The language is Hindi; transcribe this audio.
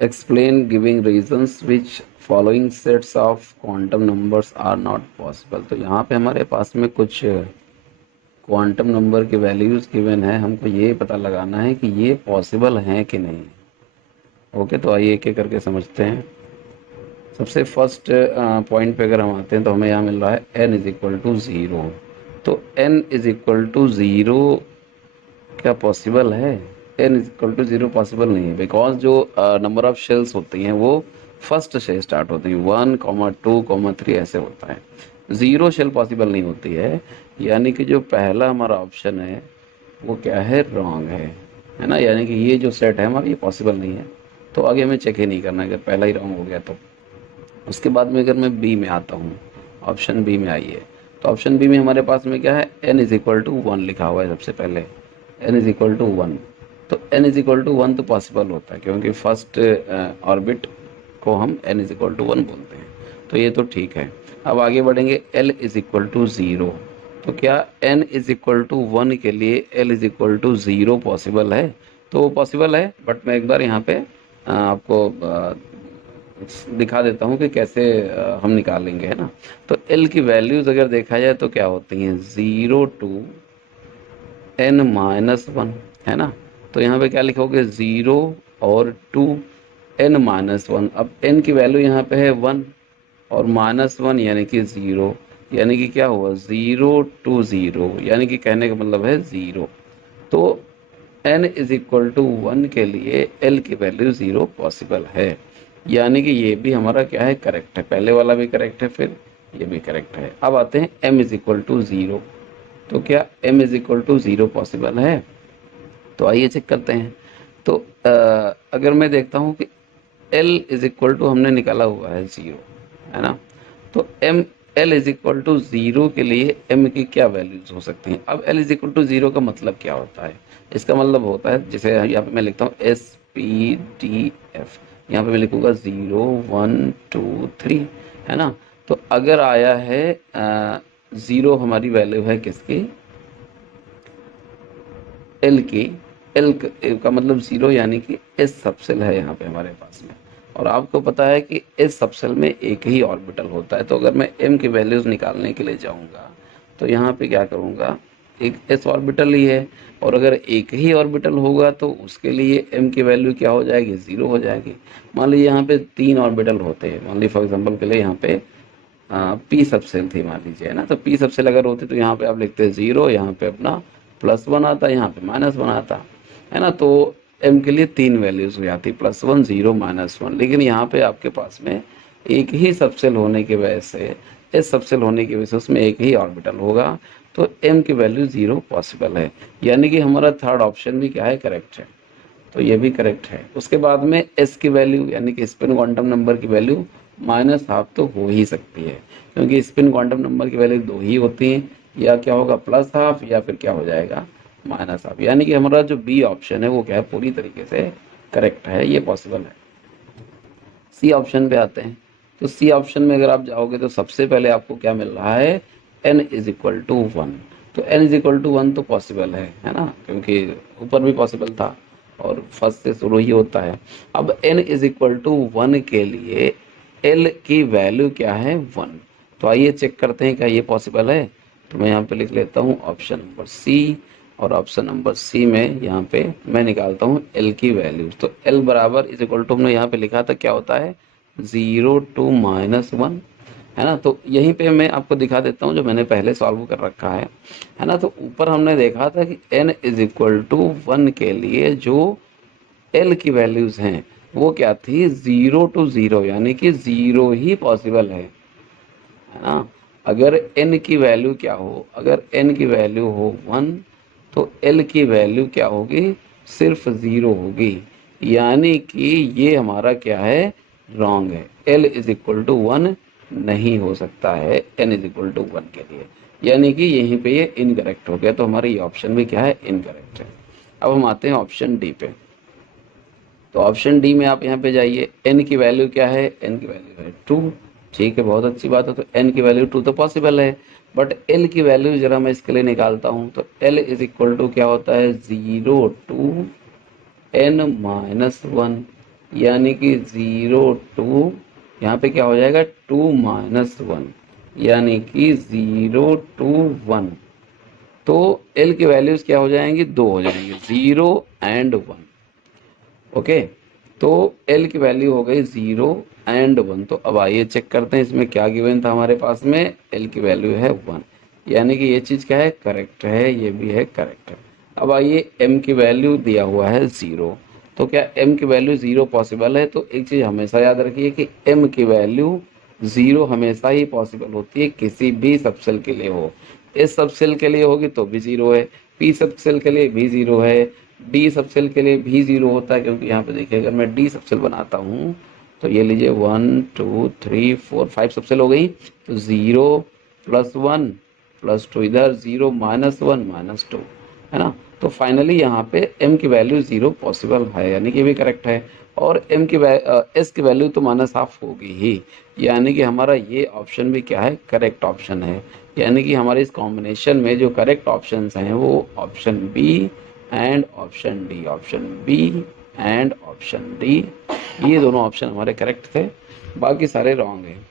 Explain giving reasons which following sets of quantum numbers are not possible. तो यहाँ पे हमारे पास में कुछ क्वांटम नंबर की वैल्यूज़ गिवन है, हमको ये पता लगाना है कि ये पॉसिबल हैं कि नहीं। ओके, तो आइए एक एक करके समझते हैं। सबसे फर्स्ट पॉइंट पे अगर हम आते हैं तो हमें यहाँ मिल रहा है n is equal to zero. तो n is equal to zero क्या पॉसिबल है? n is equal to zero possible नहीं है, बिकॉज जो नंबर ऑफ शेल्स होती हैं वो फर्स्ट से स्टार्ट होती हैं, 1, 2, 3 ऐसे होता है। ज़ीरो शेल पॉसिबल नहीं होती है, यानी कि जो पहला हमारा ऑप्शन है वो क्या है? रॉन्ग है ना। यानी कि ये जो सेट है हमारा ये पॉसिबल नहीं है, तो आगे हमें चेक ही नहीं करना है अगर पहला ही रॉन्ग हो गया तो। उसके बाद में अगर मैं बी में आता हूँ, ऑप्शन बी में आइए, तो ऑप्शन बी में हमारे पास में क्या है? n is equal to one लिखा हुआ है सबसे पहले, n is equal to one. तो n is equal to one तो पॉसिबल होता है, क्योंकि फर्स्ट ऑर्बिट को हम n is equal to one बोलते हैं, तो ये तो ठीक है। अब आगे बढ़ेंगे, l is equal to zero. तो क्या n is equal to one के लिए l is equal to zero possible है? तो पॉसिबल है, बट मैं एक बार यहाँ पे आपको दिखा देता हूँ कि कैसे हम निकालेंगे, है ना। तो l की वैल्यूज़ अगर देखा जाए तो क्या होती हैं? 0 to n-1, है ना। तो यहाँ पे क्या लिखोगे? 0 और 2n-1। अब n की वैल्यू यहाँ पे है 1 और -1 यानी कि 0, यानी कि क्या हुआ? 0 to 0, यानी कि कहने का मतलब है 0। तो n is equal to one के लिए l की वैल्यू 0 पॉसिबल है, यानी कि ये भी हमारा क्या है? करेक्ट है। पहले वाला भी करेक्ट है, फिर ये भी करेक्ट है। अब आते हैं m is equal to zero. तो क्या m is equal to zero possible है? तो आइए चेक करते हैं। तो अगर मैं देखता हूँ कि l इज इक्वल टू हमने निकाला हुआ है ज़ीरो, है ना। तो m l is equal to zero के लिए m की क्या वैल्यूज़ हो सकती हैं? अब l is equal to zero का मतलब क्या होता है? इसका मतलब होता है, जैसे यहाँ पे मैं लिखता हूँ SPDF, यहाँ पे मैं लिखूँगा 0 1 2 3, है ना। तो अगर आया है ज़ीरो, हमारी वैल्यू है किसकी? एल की। एल का मतलब ज़ीरो, यानी कि एस सबसेल है यहाँ पे हमारे पास में। और आपको पता है कि एस सबसेल में एक ही ऑर्बिटल होता है। तो अगर मैं एम की वैल्यूज़ निकालने के लिए जाऊँगा तो यहाँ पे क्या करूँगा? एक एस ऑर्बिटल ही है, और अगर एक ही ऑर्बिटल होगा तो उसके लिए एम की वैल्यू क्या हो जाएगी? ज़ीरो हो जाएगी। मान लीजिए यहाँ पे 3 ऑर्बिटल होते हैं, मान लीजिए फॉर एग्जाम्पल के लिए यहाँ पे पी सबसेल थी मान लीजिए, है ना। तो पी सबसेल अगर होती तो यहाँ पे आप लिखते ज़ीरो, यहाँ पे अपना +1 आता, यहाँ पे -1 आता, है ना। तो m के लिए 3 वैल्यूज़ हो जाती, +1 0 -1। लेकिन यहाँ पे आपके पास में एक ही सबसेल होने की वजह से, एस सबसेल होने की वजह से उसमें एक ही ऑर्बिटल होगा, तो m की वैल्यू 0 पॉसिबल है, यानी कि हमारा थर्ड ऑप्शन भी क्या है? करेक्ट है। तो ये भी करेक्ट है। उसके बाद में एस की वैल्यू, यानी कि स्पिन क्वांटम नंबर की वैल्यू -12 तो हो ही सकती है, क्योंकि स्पिन क्वांटम नंबर की वैल्यू 2 ही होती हैं, या क्या होगा? +12 या फिर क्या हो जाएगा? -12। यानी कि हमारा जो बी ऑप्शन है वो क्या है? पूरी तरीके से करेक्ट है, ये पॉसिबल है। सी ऑप्शन पे आते हैं। तो सी ऑप्शन में अगर आप जाओगे तो सबसे पहले आपको क्या मिल रहा है? n is equal to one. तो n is equal to one तो पॉसिबल है ना, क्योंकि ऊपर भी पॉसिबल था और फर्स्ट से शुरू ही होता है। अब n is equal to one के लिए l की वैल्यू क्या है? 1। तो आइए चेक करते हैं क्या ये पॉसिबल है। तो मैं यहाँ पे लिख लेता हूँ ऑप्शन नंबर सी, और ऑप्शन नंबर सी में यहाँ पे मैं निकालता हूँ एल की वैल्यूज। तो एल बराबर इज इक्वल टू, हमने यहाँ पे लिखा था क्या होता है? 0 to -1, है ना। तो यहीं पे मैं आपको दिखा देता हूँ जो मैंने पहले सॉल्व कर रखा है ना। तो ऊपर हमने देखा था कि n is equal to one के लिए जो एल की वैल्यूज हैं वो क्या थी? 0 to 0, यानी कि 0 ही पॉसिबल है ना। अगर n की वैल्यू क्या हो? अगर n की वैल्यू हो 1, तो l की वैल्यू क्या होगी? सिर्फ 0 होगी, यानी कि ये हमारा क्या है? रॉन्ग है। l is equal to one नहीं हो सकता है n is equal to one के लिए, यानी कि यहीं पे ये इनकरेक्ट हो गया। तो हमारा ये ऑप्शन भी क्या है? इनकरेक्ट है। अब हम आते हैं ऑप्शन डी पे। तो ऑप्शन डी में आप यहाँ पे जाइए, n की वैल्यू क्या है? n की वैल्यू है 2। ठीक है, बहुत अच्छी बात है। तो n की वैल्यू 2 तो पॉसिबल है, बट l की वैल्यू जरा मैं इसके लिए निकालता हूँ। तो l इज इक्वल टू क्या होता है? 0 to n-1, यानी कि 0 2, यहाँ पे क्या हो जाएगा 2 माइनस 1, यानी कि 0 2 1। तो एल की वैल्यूज क्या हो जाएंगी, 2 हो जाएंगी, 0 एंड 1। ओके, तो एल की वैल्यू हो गई 0 एंड 1। तो अब आइए चेक करते हैं इसमें क्या गिवन था हमारे पास में, एल की वैल्यू है 1, यानी कि ये चीज़ क्या है, करेक्ट है, ये भी है करेक्ट है। अब आइए एम की वैल्यू दिया हुआ है 0, तो क्या एम की वैल्यू 0 पॉसिबल है, तो एक चीज़ हमेशा याद रखिए कि एम की वैल्यू 0 हमेशा ही पॉसिबल होती है, किसी भी सबसेल के लिए हो। एस सबसेल के लिए होगी तो भी 0 है, पी सबसेल के लिए भी 0 है, डी सबसेल के लिए भी 0 होता है, क्योंकि यहाँ पे देखिए अगर मैं डी सबसेल बनाता हूँ तो ये लीजिए 1 2 3 4 5 सबसेल हो गई, तो 0 प्लस 1 प्लस 2, इधर 0 माइनस 1 माइनस 2, है ना। तो फाइनली यहाँ पे m की वैल्यू 0 पॉसिबल है, यानी कि भी करेक्ट है। और m की s की वैल्यू तो माइनस हाफ होगी ही, यानी कि हमारा ये ऑप्शन भी क्या है, करेक्ट ऑप्शन है। यानी कि हमारे इस कॉम्बिनेशन में जो करेक्ट ऑप्शंस हैं वो option B and option D, option B and option D, ये दोनों ऑप्शन हमारे करेक्ट थे, बाकी सारे रॉन्ग हैं।